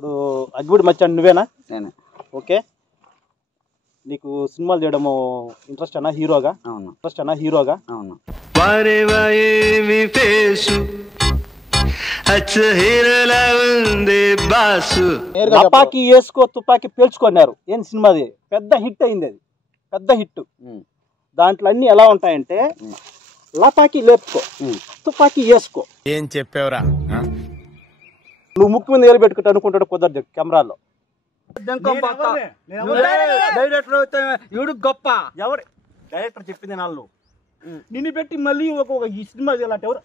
ఇప్పుడు అగ్గిపుడి మచ్చాడు నువ్వేనా? నేనే. ఓకే, నీకు సినిమాలు చేయడము ఇంట్రెస్ట్ అన్నా హీరోగా? అవును. ఇంట్రెస్ట్ అన్నా హీరోగా? అవును. తుపాకీ వేసుకో తుపాకీ పేల్చుకున్నారు ఏం సినిమాది పెద్ద హిట్ అయింది, అది పెద్ద హిట్. దాంట్లో అన్ని ఎలా ఉంటాయంటే లపాకి లేపుకో తుపాకీ వేసుకో. ఏం చెప్పావురా? నువ్వు ముక్కు మీద ఏలు పెట్టుకుంటా అనుకుంటాడు, కుదరదు కెమెరాలో. గొప్ప ఎవరు డైరెక్టర్ చెప్పింది నాళ్ళు నిన్ను పెట్టి మళ్ళీ ఒక ఈ సినిమా చేయాలంటే ఎవరు?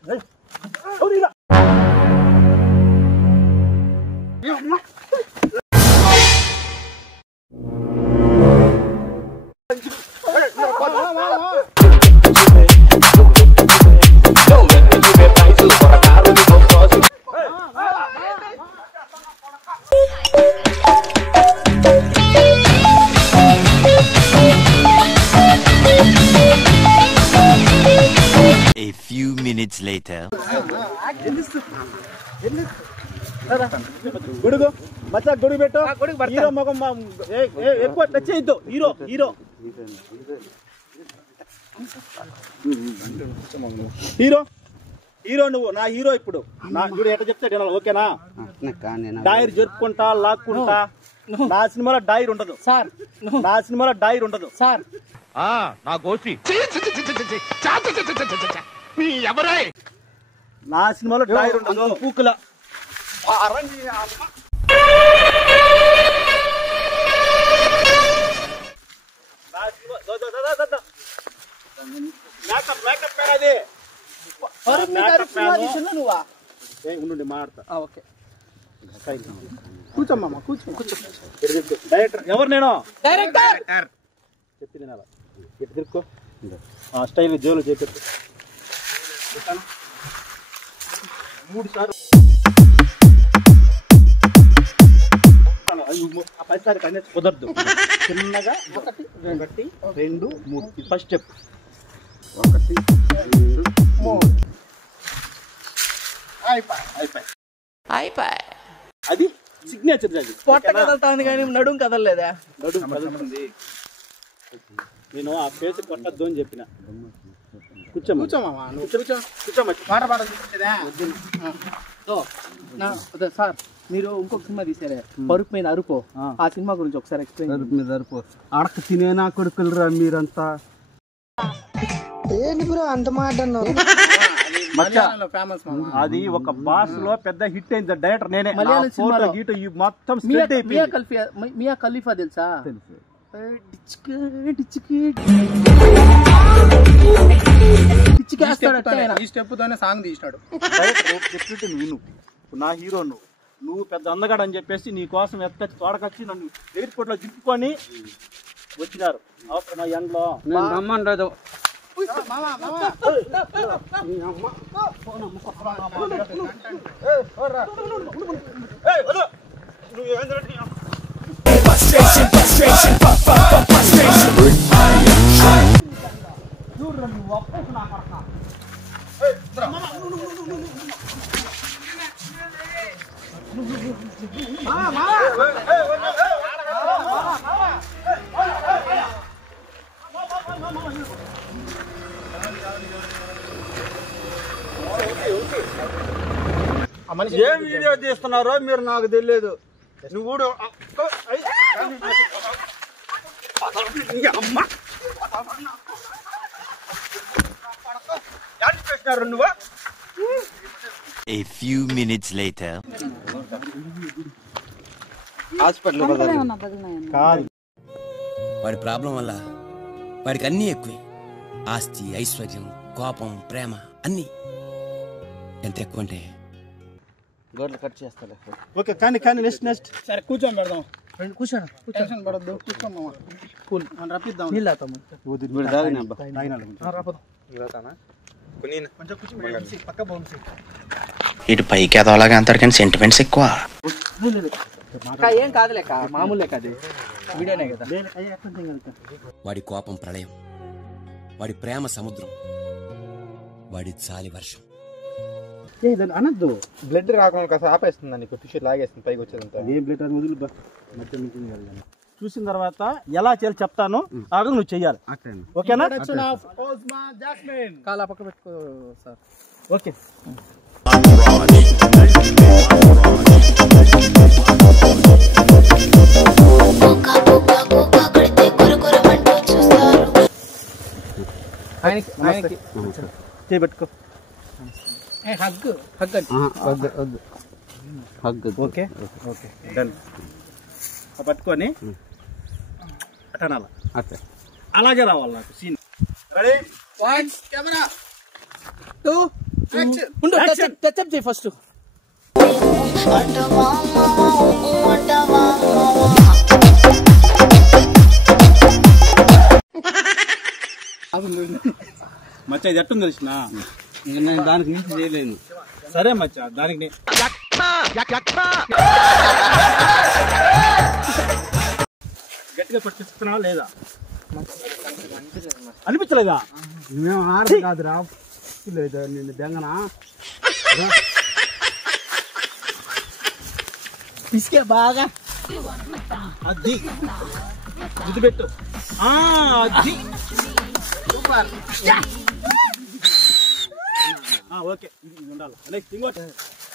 A few minutes later. గొడుగు మచ్చా గొడుగు పెట్టు. హీరో మొగం ఎక్కువ టచ్ చేయొద్దు. హీరో హీరో హీరో హీరో నువ్వు నా హీరో. ఇప్పుడు నా హీరో ఎట్లా చెప్తాడు ఓకేనా? డైర్ జరుపుకుంటా లాక్కుంటా. నా సినిమాలో డైర్ ఉండదు సార్. నా సినిమాలో డైర్ ఉండదు సార్. నా గోష్ఠి ఎవరై? నా సినిమాలో డైర్ ఉండదు. పూకుల ఉండు మాడతా. కూర్చోమ్మా కూర్చో. డైరెక్టర్ ఎవరు? నేను డైరెక్టర్. చెప్పింది నెల ఇటు తిరుక్కో. స్టైల్ జోలు చేపెట్టు. 3 సార్లు 10 సార్లు కనేసి కుదరదు. చిన్నగా 1 2 3 ఫస్ట్ స్టెప్ 1 2 3 అయిపోయి. అది సిగ్నేచర్. అది పొట్ట కదలుతుంది కానీ నడుము కదలలేదా? నడుము కదులుతుంది. నేను ఆ పేరు కొట్టద్దు అని చెప్పిన. సార్ మీరు ఇంకొక సినిమా తీసారే పరుపు మీద అరుపో, ఆ సినిమా గురించి ఒకసారి ఎక్స్ప్లెయిన్. పరుపు మీద అరుపో అడక తినేనా కొడుకులరా మీరంతా. ఏంటి బ్రో అంత మాట ఫేమస్? అది ఒక బాస్ లో పెద్ద హిట్ అయింది. డైరెక్టర్ నేనే. మొత్తం మియా ఖలీఫా తెలుసా? తెలుసు. ఈ స్టెప్ తోనే సాంగ్ తీసినాడు. చెప్పినట్టు విను. నా హీరో నువ్వు పెద్ద అందగాడు అని చెప్పేసి నీ కోసం ఎత్తచ్చి తోడకొచ్చి నన్ను ఎయిర్పోర్ట్ లో దింపుకొని వచ్చినారు. అవసరం నా ఎండ్లో రమ్మనలేదు. ఏం వీడియో తీస్తున్నారో మీరు నాకు తెలియదు. నువ్వు A few minutes later. Hospital కాదు. వాడి ప్రాబ్లం వల్ల వాడికి అన్నీ ఎక్కువే. ఆస్తి, ఐశ్వర్యం, కోపం, ప్రేమ అన్నీ. ఎంత ఎక్కువ అంటే గోర్లు కట్ చేస్తాలే. ఓకే కానీ నెక్స్ట్ సరే కూర్చొని పెడదాం. కూర్చోండి. టెన్షన్ పడద్దు. కూర్చోమ్మా. కూల్ మనం రప్పిద్దాం. నీళ్ళు తాగుతాము. ఇటు పైకి ఎదవలాగా అంటారు కానీ సెంటిమెంట్స్ ఎక్కువ. ఏం కాదులే, మామూలే కాదు. వీడియోనే కదా. వాడి కోపం ప్రళయం, వాడి ప్రేమ సముద్రం, వాడి చాలి వర్షం. అనద్దు. బ్లడ్ రాకుండా కాస్త ఆపేస్తుంది నీకు, టిష్యూ లాగేస్తుంది పైకి వచ్చేదంతా. ఏ బ్లడ్ అని వదిలి మధ్య చూసిన తర్వాత ఎలా చేయాలి చెప్తాను, ఆగ నువ్వు చెయ్యాలి. ఓకేనా? కాలా పక్క పెట్టుకో సార్. ఓకే. ఆయనకి చేపెట్టుకో. Hug okay okay done. పట్టుకొని అటనాల అలాగే రావాలి నాకు సీన్. రెడీ? 1 camera 2 action. ఉండు, టచ్ అప్ చేయి ఫస్ట్. మచ్చా ఇది ఎట్టుంది తెలిసిన? నేను దానికి మించి చేయలేను. సరే మచ్చా, దానికి గట్టిగా పట్టిస్తున్నావా లేదా? అనిపించలేదా? మేము ఆడదు కాదురా, లేదా నిన్ను దెంగనా పిసికే బాగా. అది ఇది పెట్టు. అది సూపర్. ఓకే, ఇది ఉండాలి. నెక్స్ట్ ఇంకోటి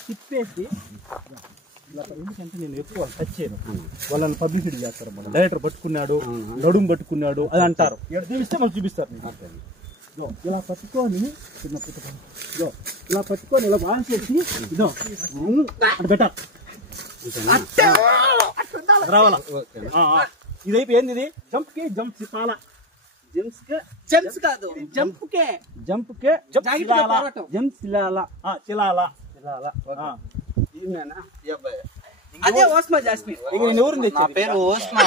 తిప్పేసి ఎందుకంటే నేను ఎక్కువ టచ్ చేయను, వాళ్ళని పబ్లిసిటీ చేస్తారు. మన డైరెక్టర్ పట్టుకున్నాడు, నడుము పట్టుకున్నాడు అని అంటారు. ఇక్కడ చూపిస్తే మనం చూపిస్తారు. ఇలా పట్టుకొని ఇలా పట్టుకొని ఇలా బాగా చేసి ఇదో అటు పెట్టాలి. రావాలా? ఇది ఏంది? ఇది జంప్ కి జంప్ సిపాల. జంప్స్ కాదు, జంప్ కే జంప్ చిలాల. అదే ఓస్మా జాస్మిన్. ఇంక నేను ఊరిని తెచ్చా. నా పేరు ఓస్మా.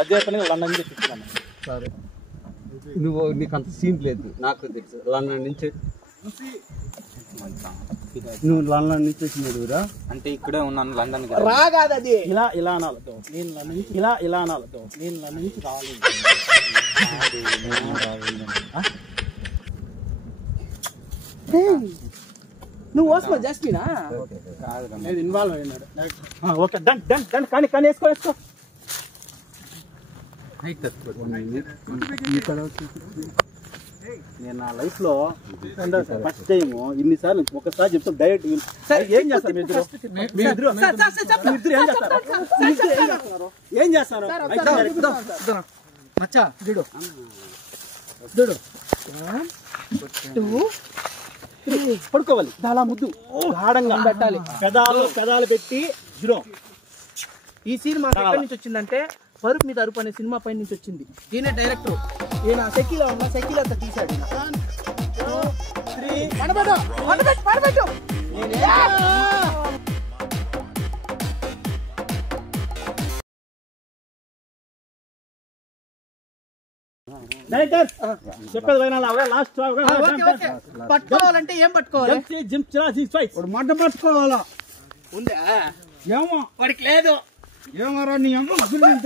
అదే పని లండన్ నుంచి తెచ్చుకున్నాను. సరే, నువ్వు నీకు అంత సీన్ లేదు, నాకు తెలుసు. లండన్ నుంచి నువ్వు లండన్ నుంచి వచ్చినడురా అంటే ఇక్కడే ఉన్నాను లండన్. రాగాదు అది. ఇలా ఇలా అనాలతో నేను లండన్ నుంచి ఇలా అనాలతో నేను లండన్ నుంచి రావాలి. నువ్వు ఓస్మా జాస్మినా? నేను ఇన్వాల్వ్ అయినాడు. Okay done done done. కానీ వేసుకో. నేను నా లైఫ్ లో ఫస్ట్ టైం ఇన్నిసార్లు ఒకసారి చెప్తాను డైరెక్ట్. ఏం చేస్తారు మీరిద్దరు? ఏం చేస్తారు? మచ్చా చూడు. 1 2 3 పడుకోవాలి. చాలా ముద్దు గాఢంగా పెట్టాలి. పెదాలు పెట్టి చూడు. ఈ సీన్ మాకు ఎక్కడి నుంచి వచ్చిందంటే పరుపు మీద అరుపు అనే సినిమా పై నుంచి వచ్చింది. దీనే డైరెక్టర్. ఈయన సెకిలా ఉన్న సెకిల్ అంతా తీశాడు. 2 3 పడబెట్టు. డైరెక్టర్ చెప్పేది వినాలా? లాస్ట్ పట్టుకోవాలంటే ఏం పట్టుకోవాలి? మడ్డ పట్టుకోవాలా? ఉందా? ఏమో వాడికి లేదు. ఏమరా నీ అమ్మ నేను